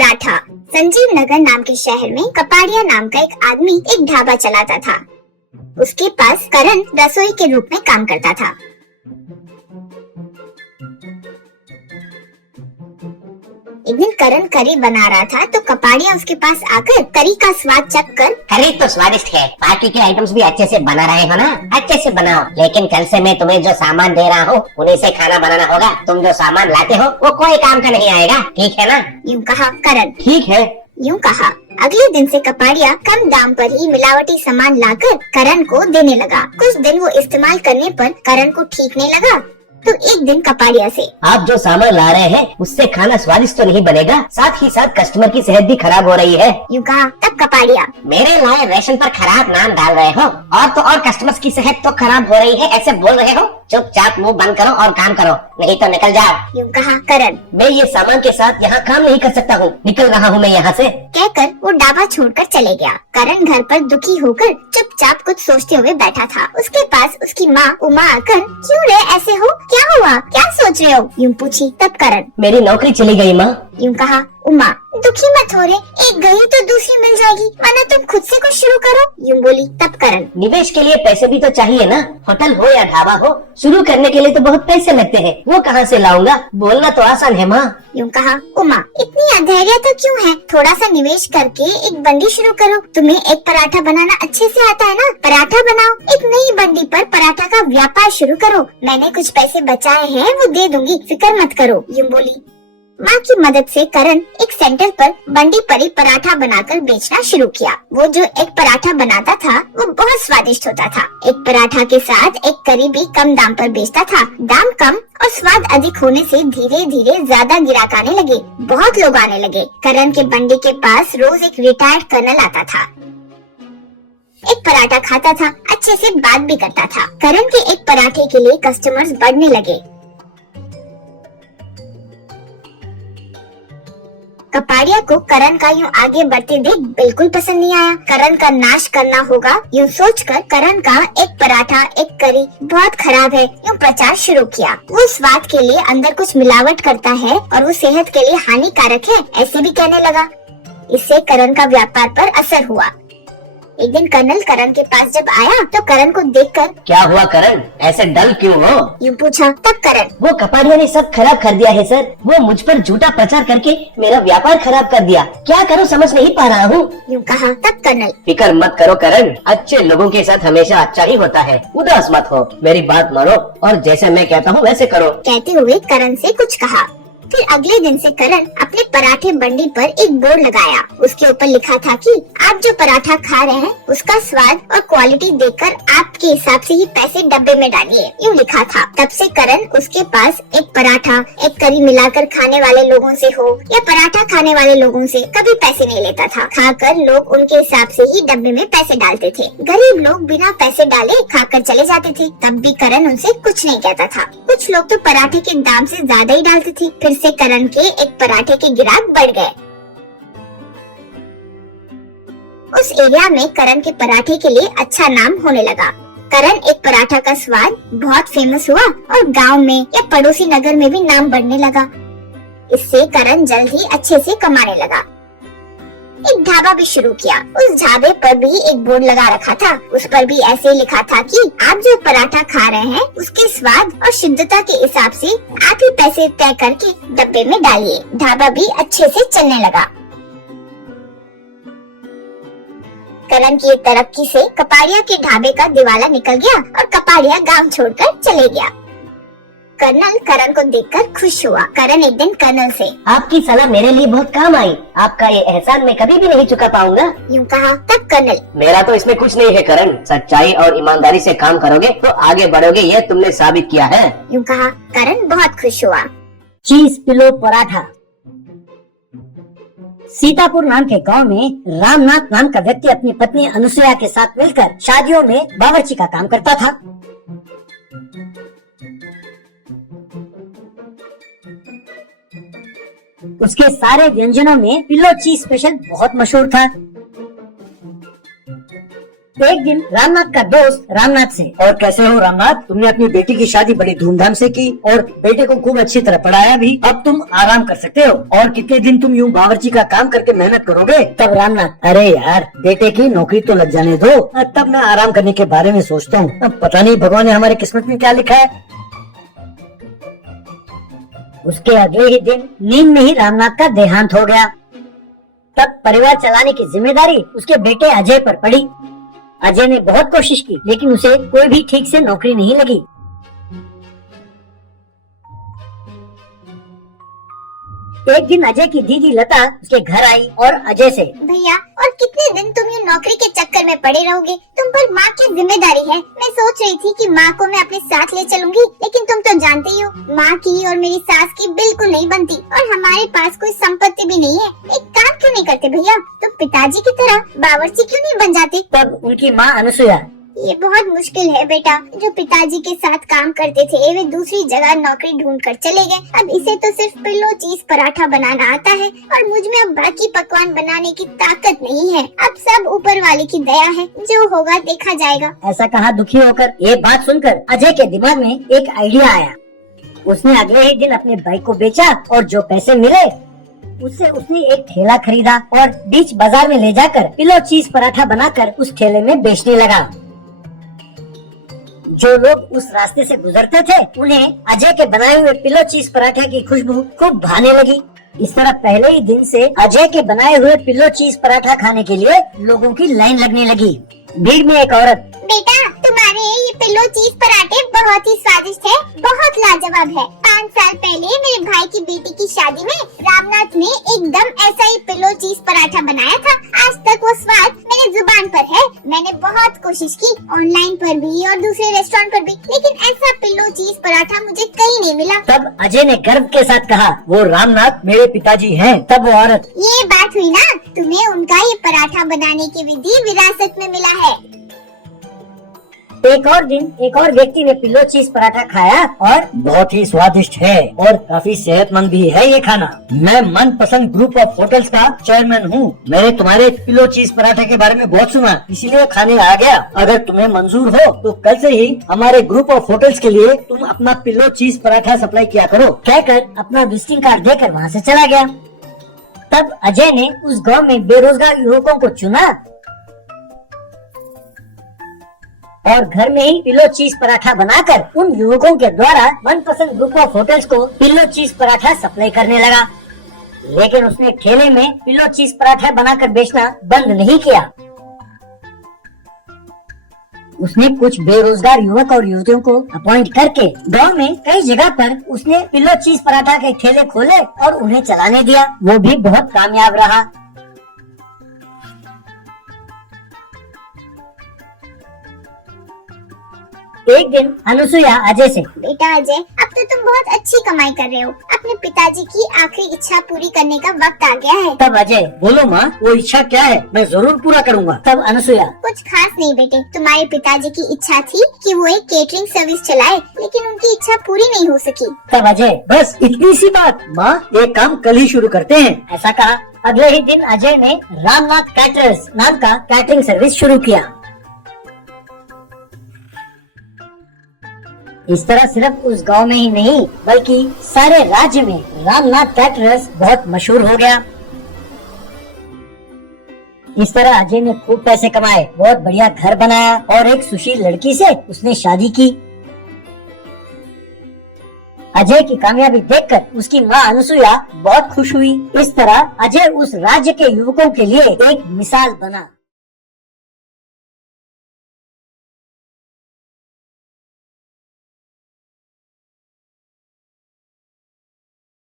पराठा। संजीव नगर नाम के शहर में कपाड़िया नाम का एक आदमी एक ढाबा चलाता था। उसके पास करण रसोई के रूप में काम करता था। एक दिन करण करी बना रहा था तो कपाड़िया उसके पास आकर करी का स्वाद चख कर, करी तो स्वादिष्ट है, बाकी के आइटम्स भी अच्छे से बना रहे हो ना, अच्छे से बनाओ, लेकिन कल से मैं तुम्हें जो सामान दे रहा हूँ उन्हीं से खाना बनाना होगा। तुम जो सामान लाते हो वो कोई काम का नहीं आएगा, ठीक है ना? यूँ कहा करण। ठीक है। यूँ कहा। अगले दिन से कपाड़िया कम दाम पर ही मिलावटी सामान लाकर करण को देने लगा। कुछ दिन वो इस्तेमाल करने पर करण को ठीक नहीं लगा तो एक दिन कपाड़िया से, आप जो सामान ला रहे हैं उससे खाना स्वादिष्ट तो नहीं बनेगा, साथ ही साथ कस्टमर की सेहत भी खराब हो रही है। यूँ कहा। तब कपाड़िया, मेरे लाए राशन पर खराब नाम डाल रहे हो और तो और कस्टमर्स की सेहत तो खराब हो रही है, ऐसे बोल रहे हो? चुपचाप मुंह बंद करो और काम करो, नहीं तो निकल जाओ। यूँ कहा करण। मैं ये सामान के साथ यहाँ काम नहीं कर सकता हूँ, निकल रहा हूँ मैं यहाँ से। कहकर वो ढाबा छोड़कर चले गया। करण घर पर दुखी होकर चुपचाप कुछ सोचते हुए बैठा था। उसके पास उसकी माँ उमा आकर, क्यों रे ऐसे हो, क्या हुआ, क्या सोच रहे हो, यूँ पूछी। तब करण, मेरी नौकरी चली गई माँ। यूँ कहा उमा। दुखी मत हो रे, एक गई तो दूसरी मिल जाएगी, वरना तुम खुद से कुछ शुरू करो, यूँ बोली। तब करण, निवेश के लिए पैसे भी तो चाहिए ना, होटल हो या ढाबा हो, शुरू करने के लिए तो बहुत पैसे लगते हैं, वो कहाँ से लाऊंगा? बोलना तो आसान है माँ। यूँ कहा उमा। इतनी अधैर्य तो क्यों है, थोड़ा सा निवेश करके एक बंडी शुरू करो। तुम्हें एक पराठा बनाना अच्छे से आता है ना, पराठा बनाओ। एक नई बंडी पर पराठा का व्यापार शुरू करो। मैंने कुछ पैसे बचाए हैं वो दे दूंगी, फिक्र मत करो, यूँ बोली। माँ की मदद से करण एक सेंटर पर बंडी पर ही पराठा बनाकर बेचना शुरू किया। वो जो एक पराठा बनाता था वो बहुत स्वादिष्ट होता था। एक पराठा के साथ एक करी भी कम दाम पर बेचता था। दाम कम और स्वाद अधिक होने से धीरे धीरे ज्यादा ग्राहक आने लगे, बहुत लोग आने लगे। करण के बंडी के पास रोज एक रिटायर्ड कर्नल आता था। एक पराठा खाता था, अच्छे से बात भी करता था। करण के एक पराठे के लिए कस्टमर्स बढ़ने लगे। कपाड़िया को करण का यूँ आगे बढ़ते देख बिल्कुल पसंद नहीं आया। करण का नाश करना होगा यूँ सोचकर करण का एक पराठा एक करी बहुत खराब है यूँ प्रचार शुरू किया। वो स्वाद के लिए अंदर कुछ मिलावट करता है और वो सेहत के लिए हानिकारक है, ऐसे भी कहने लगा। इससे करण का व्यापार पर असर हुआ। एक दिन कर्नल करण के पास जब आया तो करण को देखकर, क्या हुआ करण, ऐसे डल क्यों हो, यूँ पूछा। तब करण, वो कपाड़िया ने सब खराब कर दिया है सर, वो मुझ पर झूठा प्रचार करके मेरा व्यापार खराब कर दिया, क्या करूँ समझ नहीं पा रहा हूँ, यूँ कहा। तब कर्नल, फिक्र मत करो करण, अच्छे लोगों के साथ हमेशा अच्छा ही होता है, उदास मत हो, मेरी बात मानो और जैसे मैं कहता हूँ वैसे करो, कहते हुए करण से कुछ कहा। फिर अगले दिन से करण अपने पराठे बंडी पर एक बोर्ड लगाया। उसके ऊपर लिखा था कि आप जो पराठा खा रहे हैं उसका स्वाद और क्वालिटी देखकर आपके हिसाब से ही पैसे डब्बे में डालिए, यूँ लिखा था। तब से करण उसके पास एक पराठा एक करी मिलाकर खाने वाले लोगों से हो या पराठा खाने वाले लोगों से कभी पैसे नहीं लेता था। खाकर लोग उनके हिसाब से ही डब्बे में पैसे डालते थे। गरीब लोग बिना पैसे डाले खाकर चले जाते थे, तब भी करण उनसे कुछ नहीं कहता था। कुछ लोग तो पराठे के दाम से ज्यादा ही डालते थे। फिर से करण के एक पराठे के ग्राहक बढ़ गए। उस एरिया में करण के पराठे के लिए अच्छा नाम होने लगा। करण एक पराठा का स्वाद बहुत फेमस हुआ और गांव में या पड़ोसी नगर में भी नाम बढ़ने लगा। इससे करण जल्द ही अच्छे से कमाने लगा। एक ढाबा भी शुरू किया। उस ढाबे पर भी एक बोर्ड लगा रखा था। उस पर भी ऐसे लिखा था कि आप जो पराठा खा रहे हैं उसके स्वाद और शुद्धता के हिसाब से आप ही पैसे तय करके डब्बे में डालिए। ढाबा भी अच्छे से चलने लगा। करण की तरक्की से कपाड़िया के ढाबे का दिवाला निकल गया और कपाड़िया गांव छोड़कर चले गया। कर्नल करण को देखकर खुश हुआ। करण एक दिन कर्नल से, आपकी सलाह मेरे लिए बहुत काम आई, आपका ये एहसान मैं कभी भी नहीं चुका पाऊंगा, यूँ कहा। तब कर्नल, मेरा तो इसमें कुछ नहीं है करण, सच्चाई और ईमानदारी से काम करोगे तो आगे बढ़ोगे, ये तुमने साबित किया है, यूँ कहा। करण बहुत खुश हुआ। चीज पिलो पराठा। सीतापुर नाम के गांव में रामनाथ नाम का व्यक्ति अपनी पत्नी अनुसुया के साथ मिलकर शादियों में बावर्ची का काम करता था। उसके सारे व्यंजनों में पिल्लो चीज स्पेशल बहुत मशहूर था। एक दिन रामनाथ का दोस्त रामनाथ से, और कैसे हो रामनाथ? तुमने अपनी बेटी की शादी बड़ी धूमधाम से की और बेटे को खूब अच्छी तरह पढ़ाया भी। अब तुम आराम कर सकते हो। और कितने दिन तुम यूँ बावर्ची का काम करके मेहनत करोगे? तब रामनाथ, अरे यार, बेटे की नौकरी तो लग जाने दो, तब मैं आराम करने के बारे में सोचता हूँ। अब पता नहीं भगवान ने हमारे किस्मत में क्या लिखा है। उसके अगले ही दिन नींद में ही रामनाथ का देहांत हो गया। तब परिवार चलाने की जिम्मेदारी उसके बेटे अजय पर पड़ी। अजय ने बहुत कोशिश की, लेकिन उसे कोई भी ठीक से नौकरी नहीं लगी। एक दिन अजय की दीदी लता उसके घर आई और अजय से, भैया और कितने दिन तुम ये नौकरी के चक्कर में पड़े रहोगे? तुम पर माँ की जिम्मेदारी है। मैं सोच रही थी कि माँ को मैं अपने साथ ले चलूंगी, लेकिन तुम तो जानते ही हो माँ की और मेरी सास की बिल्कुल नहीं बनती, और हमारे पास कोई संपत्ति भी नहीं है। एक काम क्यों नहीं करते भैया? तुम पिताजी की तरह बावर्ची क्यों नहीं बन जाते? तब उनकी माँ अनसुया, ये बहुत मुश्किल है बेटा। जो पिताजी के साथ काम करते थे वे दूसरी जगह नौकरी ढूंढ कर चले गए। अब इसे तो सिर्फ पिल्लो चीज पराठा बनाना आता है और मुझ में अब बाकी पकवान बनाने की ताकत नहीं है। अब सब ऊपर वाले की दया है, जो होगा देखा जाएगा। ऐसा कहा दुखी होकर। ये बात सुनकर अजय के दिमाग में एक आइडिया आया। उसने अगले ही दिन अपने बाइक को बेचा और जो पैसे मिले उससे उसने एक ठेला खरीदा और बीच बाजार में ले जाकर पिलो चीज पराठा बनाकर उस ठेले में बेचने लगा। जो लोग उस रास्ते से गुजरते थे उन्हें अजय के बनाए हुए पिलो चीज पराठे की खुशबू खूब भाने लगी। इस तरह पहले ही दिन से अजय के बनाए हुए पिलो चीज पराठा खाने के लिए लोगों की लाइन लगने लगी। भीड़ में एक औरत, बेटा तुम्हारे ये पिल्लो चीज पराठे बहुत ही स्वादिष्ट है, बहुत लाजवाब है। 5 साल पहले मेरे भाई की बेटी की शादी में रामनाथ ने एकदम ऐसा ही पिल्लो चीज पराठा बनाया था। आज तक वो स्वाद मेरे जुबान पर है। मैंने बहुत कोशिश की, ऑनलाइन पर भी और दूसरे रेस्टोरेंट पर भी, लेकिन ऐसा पिल्लो चीज पराठा मुझे कहीं नहीं मिला। तब अजय ने गर्व के साथ कहा, वो रामनाथ मेरे पिताजी हैं। तब वो औरत, ये बात हुई ना, तुम्हें उनका ये पराठा बनाने की विधि विरासत में मिला है। एक और दिन एक और व्यक्ति ने पिलो चीज पराठा खाया और बहुत ही स्वादिष्ट है और काफी सेहतमंद भी है ये खाना। मैं मनपसंद ग्रुप ऑफ होटल्स का चेयरमैन हूँ। मैंने तुम्हारे पिलो चीज पराठे के बारे में बहुत सुना, इसीलिए खाने आ गया। अगर तुम्हें मंजूर हो तो कल से ही हमारे ग्रुप ऑफ होटल्स के लिए तुम अपना पिलो चीज पराठा सप्लाई किया करो। कहकर अपना विजिटिंग कार्ड देकर वहाँ से चला गया। तब अजय ने उस गांव में बेरोजगार युवकों को चुना और घर में ही पिलो चीज पराठा बनाकर उन युवकों के द्वारा मनपसंद ग्रुप ऑफ होटल्स को पिलो चीज पराठा सप्लाई करने लगा। लेकिन उसने ठेले में पिलो चीज पराठा बनाकर बेचना बंद नहीं किया। उसने कुछ बेरोजगार युवक और युवतियों को अपॉइंट करके गांव में कई जगह पर उसने पिलो चीज पराठा के ठेले खोले और उन्हें चलाने दिया। वो भी बहुत कामयाब रहा। एक दिन अनुसुया अजय से, बेटा अजय, अब तो तुम बहुत अच्छी कमाई कर रहे हो। अपने पिताजी की आखिरी इच्छा पूरी करने का वक्त आ गया है। तब अजय, बोलो माँ, वो इच्छा क्या है? मैं जरूर पूरा करूँगा। तब अनुसुया, कुछ खास नहीं बेटे, तुम्हारे पिताजी की इच्छा थी कि वो एक केटरिंग सर्विस चलाए, लेकिन उनकी इच्छा पूरी नहीं हो सकी। तब अजय, बस इतनी सी बात माँ, ये काम कल ही शुरू करते हैं। ऐसा कहा। अगले ही दिन अजय ने रामनाथ कैटरर्स नाम का कैटरिंग सर्विस शुरू किया। इस तरह सिर्फ उस गांव में ही नहीं बल्कि सारे राज्य में रामनाथ कैटरर्स बहुत मशहूर हो गया। इस तरह अजय ने खूब पैसे कमाए, बहुत बढ़िया घर बनाया और एक सुशील लड़की से उसने शादी की। अजय की कामयाबी देखकर उसकी माँ अनुसुया बहुत खुश हुई। इस तरह अजय उस राज्य के युवकों के लिए एक मिसाल बना।